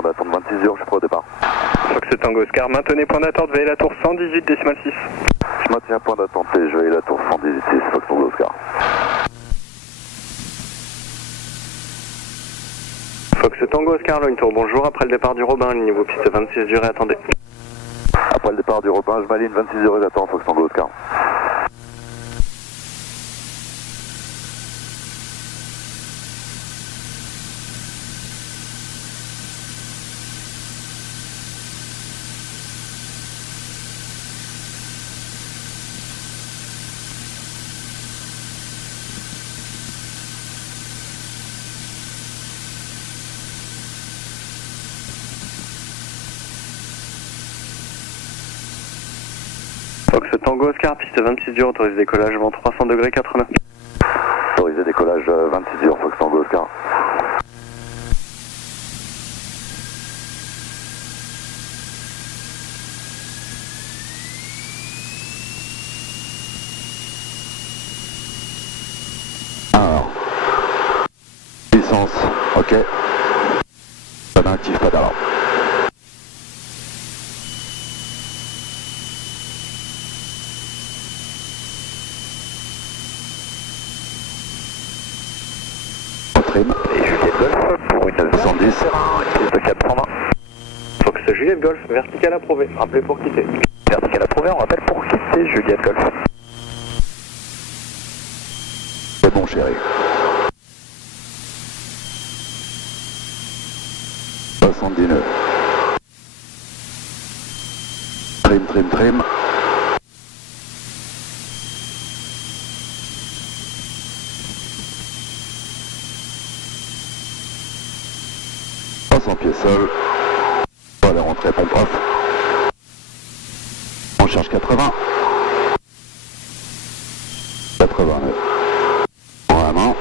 point d'attente 26 jours, je suis prêt au départ. Fox Tango Oscar, maintenez point d'attente, veillez la tour 118,6. Je maintiens point d'attente et je vais la tour 118,6, Fox Tango Oscar. Fox Tango Oscar, Logne Tour, bonjour, après le départ du Robin, alignez-vous piste 26 durée, attendez. Après le départ du Robin, je m'aligne 26 durée, j'attends Fox Tango Oscar. Fox Tango Oscar, piste 26 dur, autorisé décollage, vent 300 degrés 80. Autorisé décollage 26 jours, Fox Tango Oscar. Alors, licence, ok. Pas d'actif, pas d'alarme. Et Juliette Golf pour une 70. piste de 420. Fox Juliette Golf, vertical approuvé, rappelez pour quitter. Vertical approuvé, on rappelle pour quitter Juliette Golf. C'est bon chéri. 70 nœuds. Trim, trim, trim. En pied sol, on va aller rentrer pompe off. On charge 80. 89. Vraiment.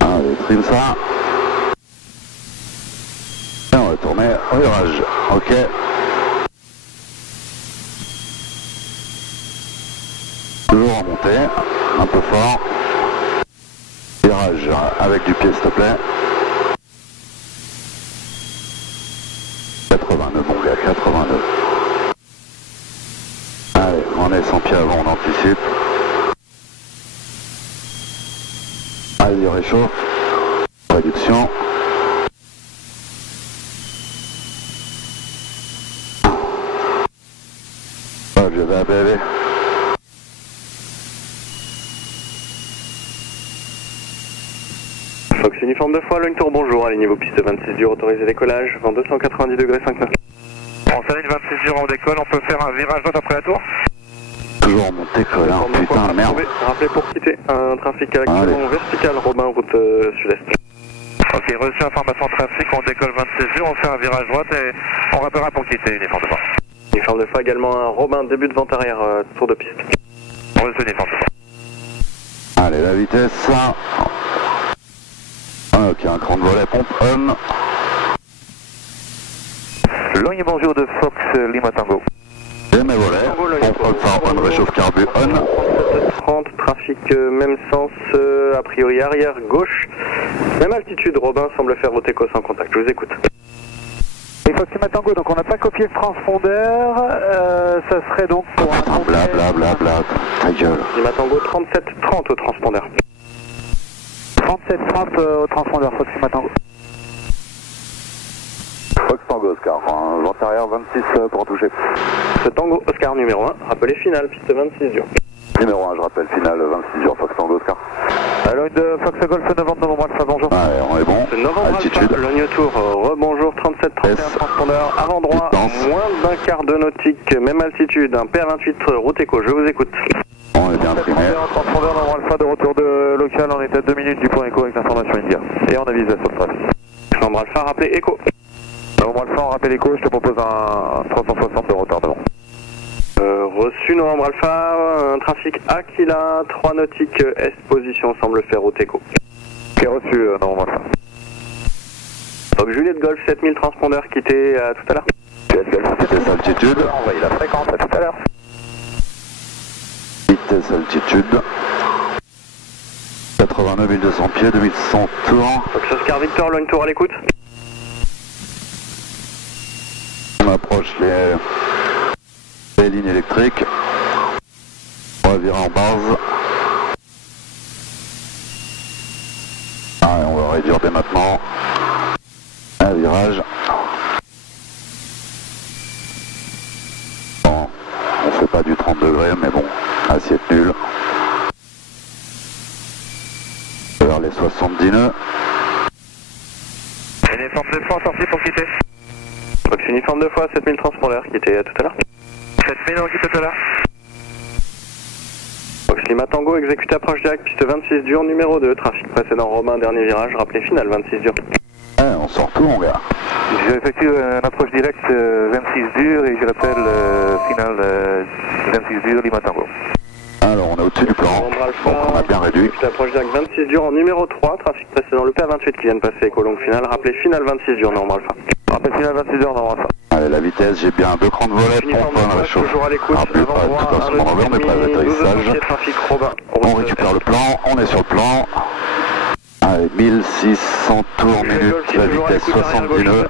Allez, trim ça. Et on va tourner au virage. Ok. Toujours en montée, un peu fort. Virage avec du pied s'il te plaît. 89 mon gars, 89. Allez, on est 100 pieds avant, on anticipe. Allez, réchauffe. Réduction. Oh, je vais à bébé. Fox uniforme de fois, Logne Tour, bonjour, alignez-vous piste 26 dur, autorisé décollage, vent 290 degrés 59. On s'aligne 26 dur, on décolle, on peut faire un virage droite après la tour. Toujours en montée, connard, putain, merde. Rappelez pour quitter, un trafic actuellement vertical, Robin, route sud-est. Ok, reçu information trafic, on décolle 26 dur, on fait un virage droite et on rappellera pour quitter, uniforme de fois. Uniforme de fois également, un Robin, début de vente arrière, tour de piste. Reçu uniforme de fois. Allez, la vitesse. Ok, un cran de volet, pompe on. Logne bonjour de Fox Lima Tango. Et mes volets, pompe phare on, réchauffe carbu on. 30, trafic même sens, a priori arrière gauche. Même altitude, Robin semble faire votre écho sans contact, je vous écoute. Et Fox Lima Tango, donc on n'a pas copié le transpondeur, ça serait donc pour un... Attends, bla, ta gueule. Lima Tango 37-30 au transpondeur. 37-30 au transpondeur, Fox Lima Tango. Fox Tango Oscar, vent arrière 26 pour toucher. Ce Tango Oscar numéro 1, rappelez finale, piste 26 dur. Numéro 1, je rappelle, finale 26 jours, Fox Tango Oscar. Logne de Fox Golf, novembre Alpha, bonjour. Allez, on est bon. Ce novembre Altitude. Alpha, Logne Tour, rebonjour 37-31 transpondeur, avant droit, Distance. moins d'un quart de nautique, même altitude, un PR28 route écho, je vous écoute. On est bien trimé. Transpondeur, novembre Alpha, de retour de local, on est à 2 minutes du point écho avec l'information India. Et on avise sur le trafic. Novembre Alpha, rappelez écho. Novembre Alpha, on rappelle écho, je te propose un 360 de retard devant. Reçu Novembre Alpha, un trafic Aquila, 3 nautiques, est position semble faire route écho. Ok, reçu Novembre Alpha. Donc Juliette Golf 7000 transpondeur quitté à tout à l'heure. Juliette Golf, vitesse altitude. Envoyez la fréquence, à tout à l'heure. Vitesse altitude. 89. on a 1200 pieds, 2100 tours. Fox Oscar Victor, loin tour à l'écoute. On approche les lignes électriques. On va virer en base. Ah, on va réduire dès maintenant. Un virage. Bon, on fait pas du 30 degrés, mais bon, assiette nulle. Vers les 70 nœuds. Uniforme 2 fois sorti pour quitter. Fox uniforme 2 fois, 7000 transpondeurs qui était tout à l'heure. 7000 on quitte tout à l'heure. Fox Lima Tango, exécuté approche directe, piste 26 dur, numéro 2, trafic précédent Romain, dernier virage, rappelé final 26 dur. Ouais, on sort tout mon gars. J'effectue une approche directe 26 dur et je rappelle final 26 dur Lima Tango. Alors on est au-dessus du plan, donc on a bien réduit. Exécuté approche directe 26 dur en numéro 3, trafic précédent le PA28 qui vient de passer, éco longue finale, rappelé final 26 dur, normal alpha. Rappel final 26 dur, normal alpha. Allez, la vitesse, j'ai bien 2 crans de volet, Uniforme pompe, de réchauffe. toujours à l'écoute, Rappelez pas tout à ce moment on est prêt à l'atterrissage. trafic Robin. On récupère le plan, on est sur le plan. Allez, 1600 tours minutes, la vitesse 70 nœuds.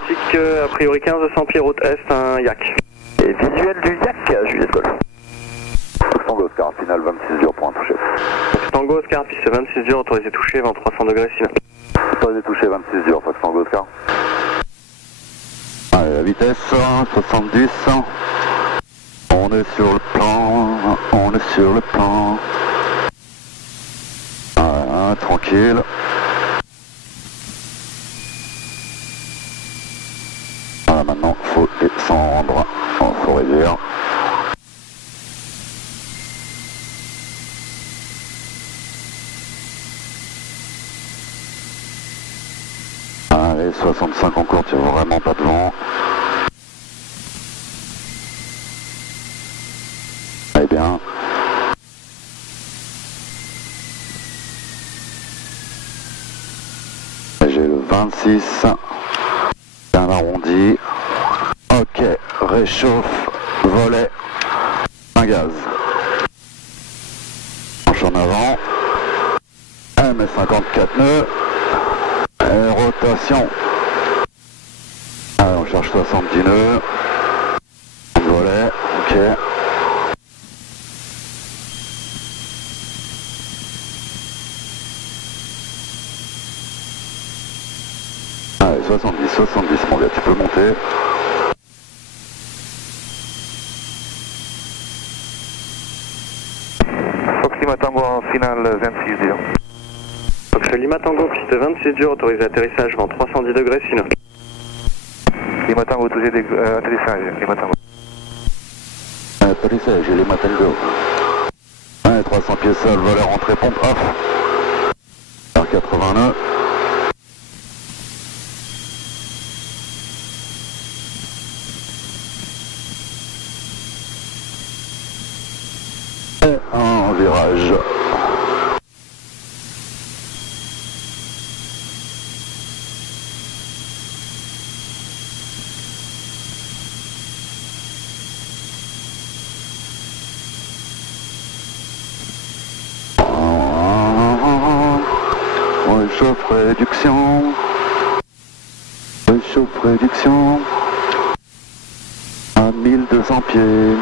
A priori 1500 pieds route est, un yak. Et visuel du yak, Juliette Golf. Tango Oscar, final 26 dur pour un toucher. Fox Tango Oscar, piste 26 dur, autorisé touché, vent 300 degrés sinon. Autorisé touché 26 dur, Fox Tango Oscar. Allez, la vitesse 70. On est sur le plan, on est sur le plan. Voilà, tranquille. Voilà, maintenant, faut descendre. Faut réduire. Allez, 65 en courte, il n'y a vraiment pas de vent. Eh bien. J'ai le 26. Un arrondi. Ok, réchauffe, volet, un gaz. Marche en avant. M54 nœuds. Et rotation. Allez, on cherche 70 nœuds. Volet, ok. Allez, 70 mon gars, tu peux monter. Fox Lima Tango en finale 26 dur. Fox Lima Tango, piste 26 dur, autorisé atterrissage, vent 310 degrés sinon. Lima Tango, autorisé atterrissage, Lima Tango. Atterrissage, j'ai les Matango. Allez, 300 pieds sol, volet, rentrée, pompe off. R80 nœuds. Et un virage. Réchauffe, réduction. Réchauffe, réduction. À 1200 pieds.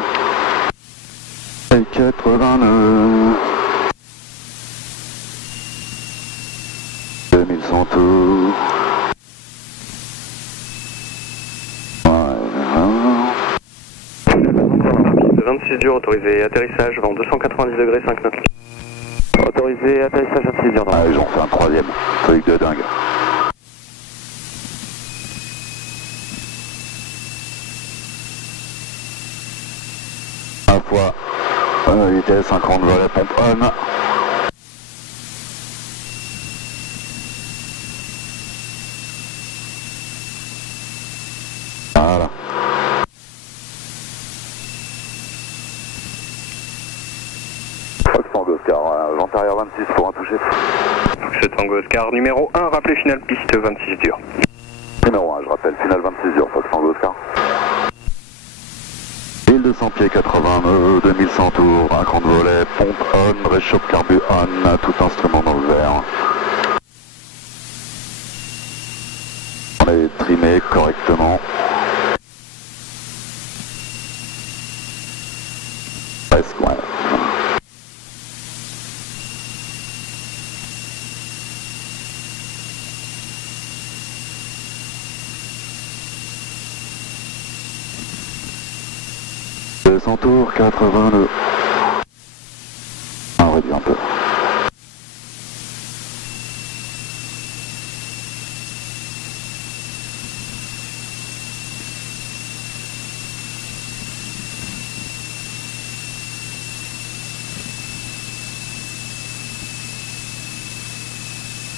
Et 80 nœuds. 2100 tours. Piste 26 dur, autorisé atterrissage, vent 290 degrés 5 nœuds. Autorisé atterrissage 26 dur, normal. Allez, j'en fais un troisième. Truc de dingue. Un fois. Vitesse, un cran de volet, pompe on. Voilà. Fox Tango Oscar, vent arrière 26 pour un toucher. Fox Tango Oscar, numéro 1, rappelé final, piste 26 dur. Numéro 1, je rappelle, finale 26 dur, Fox Tango Oscar. 1200 pieds, 80 nœuds, 2100 tours, un cran de volet, pompe on, réchauffe carbu on, tout instrument dans le vert. trimer correctement. Presque, ouais. Tours 82. On réduit un peu.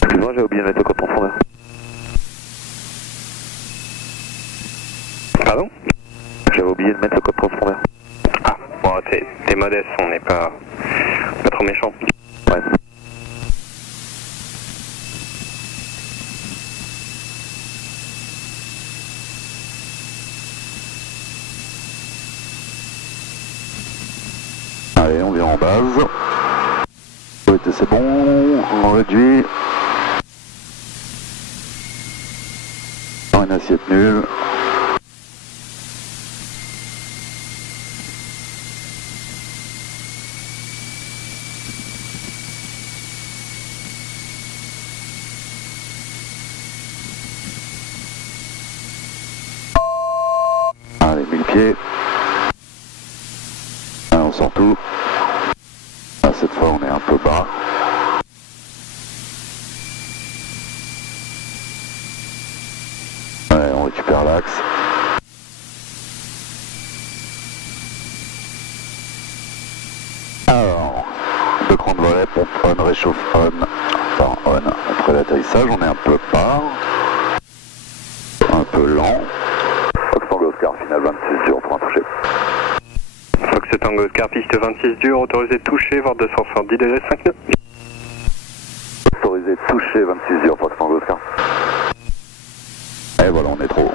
Excuse-moi, j'ai oublié de mettre le code profondeur. Pardon? J'avais oublié de mettre le code profondeur. Ah, bon, t'es modeste, on n'est pas trop méchant. Ouais. Allez, on vient en base. C'est bon, on réduit. Dans une assiette nulle. Allez, 1000 pieds. Allez, on sort tout. Ah, cette fois, on est un peu bas. Ouais, on récupère l'axe. Alors, deux crans de volet, pompe on, réchauffe on. Enfin, on. Après l'atterrissage, on est un peu bas. Un peu lent. Fox Tango Oscar, final 26 dur pour un toucher. Fox Tango Oscar, piste 26 dur, autorisé de toucher, vent 270 degrés 5 nœuds. Autorisé de toucher 26 dur, Fox Tango Oscar. Et voilà, on est trop haut.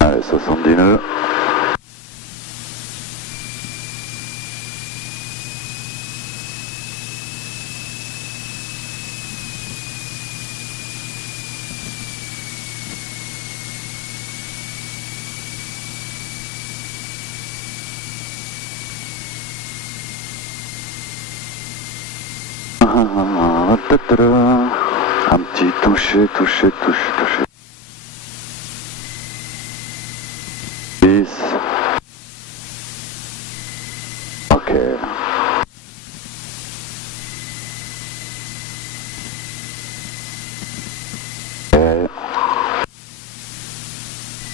Allez, 70 nœuds. Un petit toucher. 10. Ok.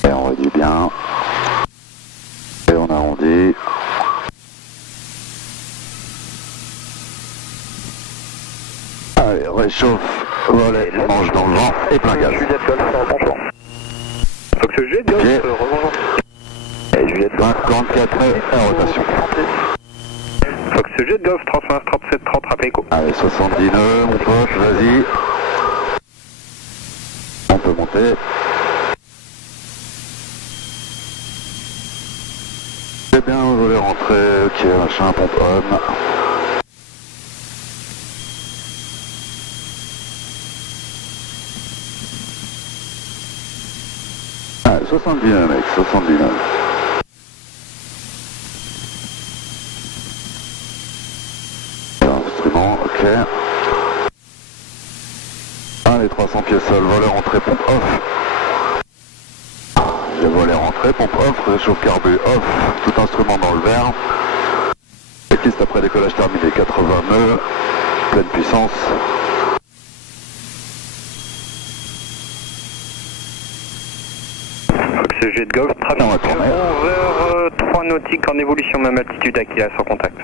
Et on réduit bien. Et on arrondit. Allez, réchauffe, volet, manche dans le vent et plein gaz. Juliette Golf, rebonjour. Fox Juliette Golf, Ok. rebonjour. Et Juliette Golf. 54 nœuds en rotation. Fox Juliette Golf, 39, 37, 30, rappel écho. Allez, 70 nœuds, mon pote, vas-y. On peut monter. C'est bien, vous voulez rentrer, ok, machin, pompe on. Allez, 70 nœuds, mec, 70 nœuds. Instrument, ok. Allez, 300 pieds sol, volet rentrée, pompe off. J'ai volé rentrée, pompe off, réchauffe carbu off, tout instrument dans le vert. Checklist après décollage terminé, 80 nœuds, pleine puissance. Fox Jet Golf, trafic On va tourner. 11h03 nautiques en évolution, même altitude Aquila sans contact.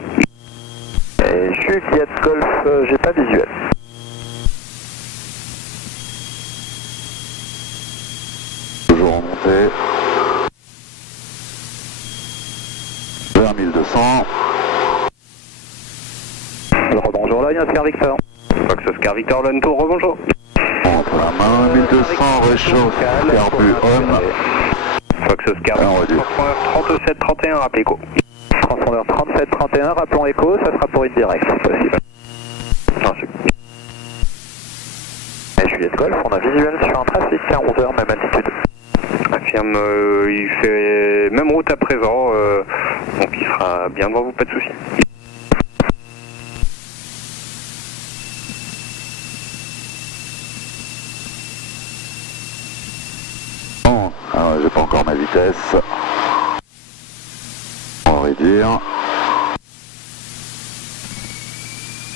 Et Juliette Golf, j'ai pas visuel. Toujours en montée. Vers 1200. Rebonjour, là, il y a Oscar Victor. Fox Oscar Victor, Lone Tour, rebonjour. Entre la main, 1200, réchauffe, carbu on. Fox Oscar, Alors, on va dire. 37, 31, rappel écho. transpondeur 3731, rappelons écho, ça sera pour une directe, si possible. Et Juliette Golf, on a visuel sur un trafic à 11h, même altitude. Affirme, il fait même route à présent, donc il sera bien devant vous, pas de soucis. Bon, alors j'ai pas encore ma vitesse. On va réduire.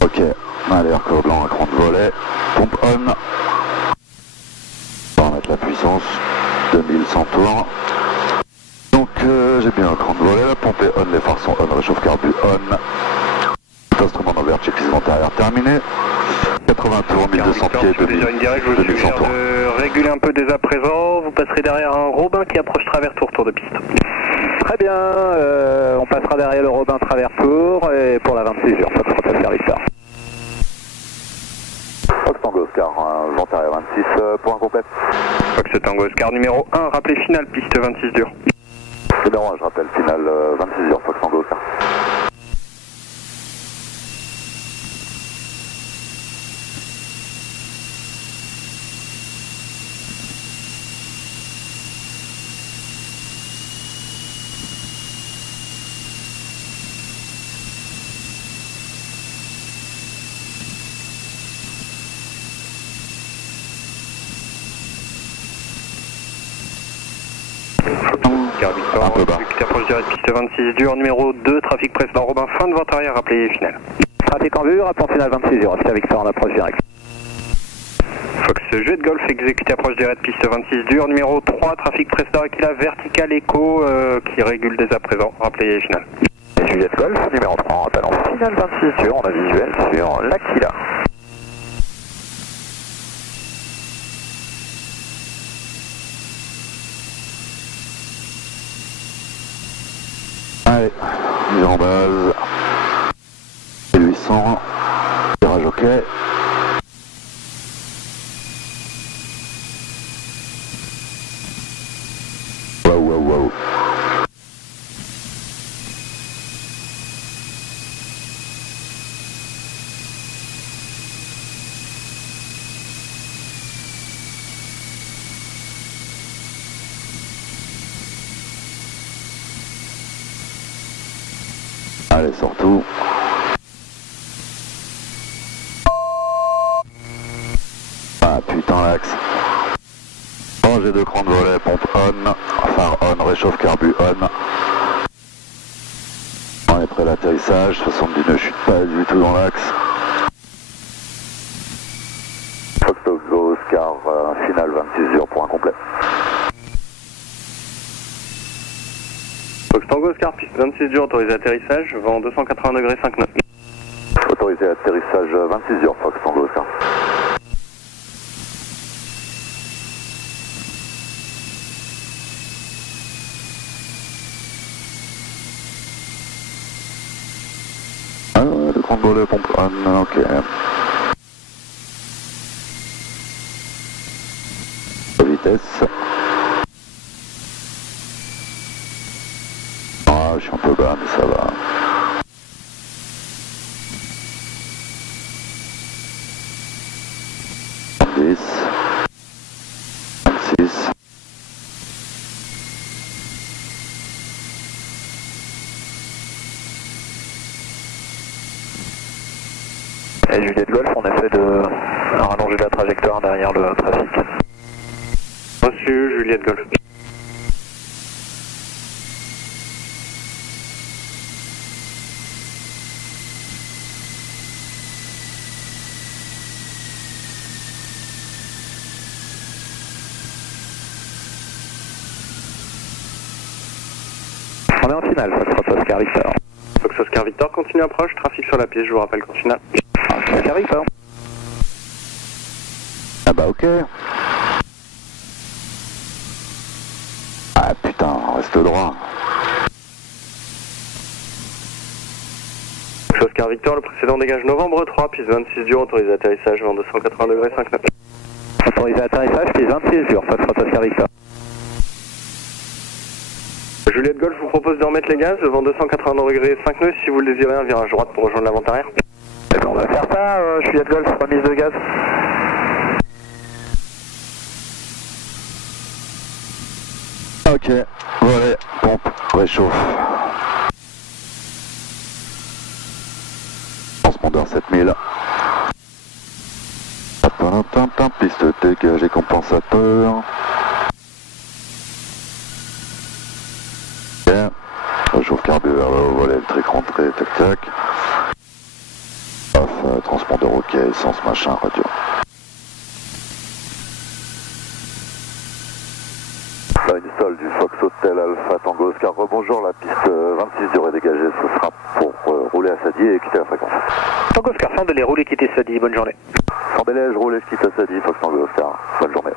Ok, allez, record blanc, écran de volet, pompe on. On va mettre la puissance, 2100 tours. Donc j'ai bien l'écran de volet, la pompe est on, les phares sont on, réchauffe carbu on. Instrument d'envers, checklist ventarière terminé. 80 tours, 1200 pieds, 2100 tours. Je vous suggère de réguler un peu dès à présent. Vous passerez derrière un Robin qui approche travers tour de piste. Très bien, on passera derrière le Robin travers tour et pour la 26h, ça sera pas serviteur. Fox Tango Oscar, ventarière 26, point complet. Fox Tango Oscar numéro 1, rappelez finale, piste 26 dur. Numéro 1, je rappelle, finale 26 heures, Fox Tango Oscar. Un peu bas. Qui approche direct piste 26 dur, numéro 2, trafic précédent Robin, fin de vente arrière, rappelez finale. Trafic en vue, rappelons finale 26h, Oscar Victor en approche directe. Fox Juliette Golf, exécuté approche direct piste 26 dur, numéro 3, trafic précédent Aquila, vertical écho qui régule dès à présent, rappelez finale. Et Juliette Golf, numéro 3, rappel en finale 26 dur, on a visuel sur l'Aquila. Allez, mise en base. 1800. Tirage ok. Wow. Allez, surtout. Ah putain l'axe. Bon, j'ai deux crans de volet, pompe on, phare on, réchauffe carbu on. On est prêt à l'atterrissage, 70 nœuds, je suis pas du tout dans l'axe. Fox Tango Oscar, finale 26 heures, point complet. Fox Tango Oscar, piste 26 dur, autorisé atterrissage, vent 280 degrés 5 nœuds. Autorisé atterrissage 26 heures, Fox Tango Oscar. Le grand volet pompe on, ok. Vitesse. Ah, je suis un peu bas, mais ça va. Et Juliette Golf, on essaie de rallonger la trajectoire derrière le trafic. Reçu, Juliette Golf. On est en finale, Fox Oscar Victor. Fox Oscar Victor, continue approche, trafic sur la piste, je vous rappelle qu'en finale. Oscar Victor. Ah bah ok. Ah putain, reste droit. Fox Oscar Victor, le précédent dégage novembre 3, piste 26 dur, autorisé atterrissage, vent 280 degrés 5 nœuds. Autorisé atterrissage, piste 26 dur, Fox Oscar Victor. Juliette Golf, je vous propose de remettre les gaz, vent 280 degrés 5 nœuds, si vous le désirez, un virage droite pour rejoindre la vente arrière. Eh ben, on va faire ça, Juliette Golf, remise de gaz. Ok, volet, pompe, réchauffe. Transpondeur 7000. Piste dégagée, compensateur. Bien. Réchauffe carburant, volet électrique rentré, tac tac. Off, transpondeur ok, essence machin, radio. Sol du Fox Hotel Alpha Tango Oscar, rebonjour, la piste 26 durée dégagée, ce sera pour rouler à Sadi et quitter la fréquence. Tango Oscar, sans délai, rouler, quitter Sadi, bonne journée. Sans délai, je roule et je quitte à Sadi, Fox Tango Oscar, bonne journée.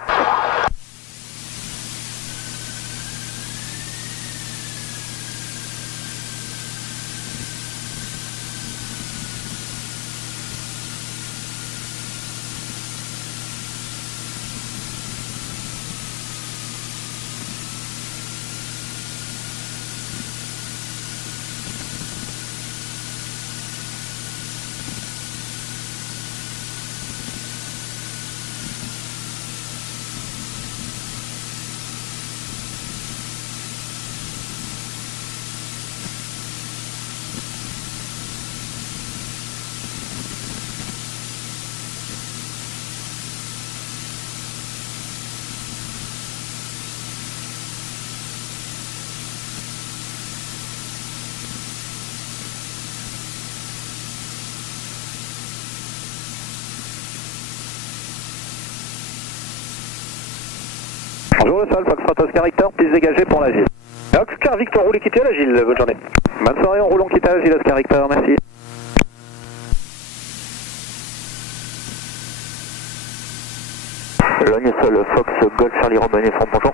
Bonjour le sol, Foxtrot Oscar Victor, piste dégagée pour l'Agile. Oscar Victor, roule et quitter à l'Agile, bonne journée. Bonne soirée, on roule, on quitte à l'Agile, Oscar Victor, merci. Logne sol, Fox Golf Charlie Romani, bonjour.